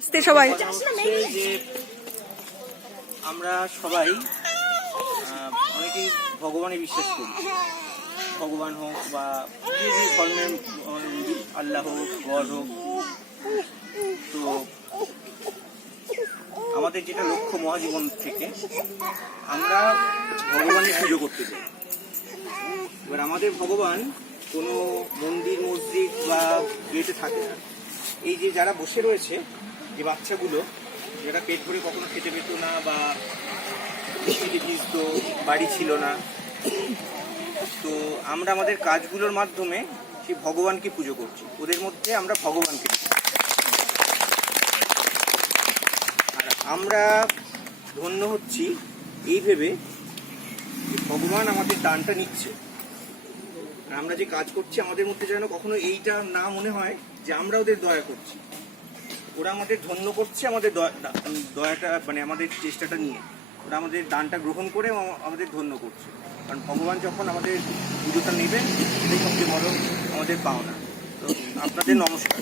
সবাই যে আমরা সবাই অনেকেই ভগবানে বিশ্বাস করি, ভগবান হোক বা যে যে ধর্মের আল্লাহ হোক, গড হোক। তো আমাদের যেটা লক্ষ্য মহাজীবন থেকে আমরা ভগবানের পুজো করতে চাই। এবার আমাদের ভগবান কোনো মন্দির মসজিদ বা ইয়েতে থাকে না। এই যে যারা বসে রয়েছে, যে বাচ্চাগুলো যারা পেট ভরে কখনো খেতে পেত না বা ভিজতো, বাড়ি ছিল না, তো আমরা আমাদের কাজগুলোর মাধ্যমে সেই ভগবানকে পুজো করছি। ওদের মধ্যে আমরা ভগবানকে পুজো করছি। আর আমরা ধন্য হচ্ছি এই ভেবে যে ভগবান আমাদের দানটা নিচ্ছে। আমরা যে কাজ করছি আমাদের মধ্যে যেন কখনো এইটা না মনে হয় যে আমরা ওদের দয়া করছি। ওরা আমাদের ধন্য করছে আমাদের দয়াটা, মানে আমাদের চেষ্টাটা নিয়ে ওরা আমাদের দানটা গ্রহণ করে আমাদের ধন্য করছে। কারণ ভগবান যখন আমাদের পুজোটা নেবেন, এটাই সবচেয়ে বড় আমাদের পাওনা। তো আপনাদের নমস্কার।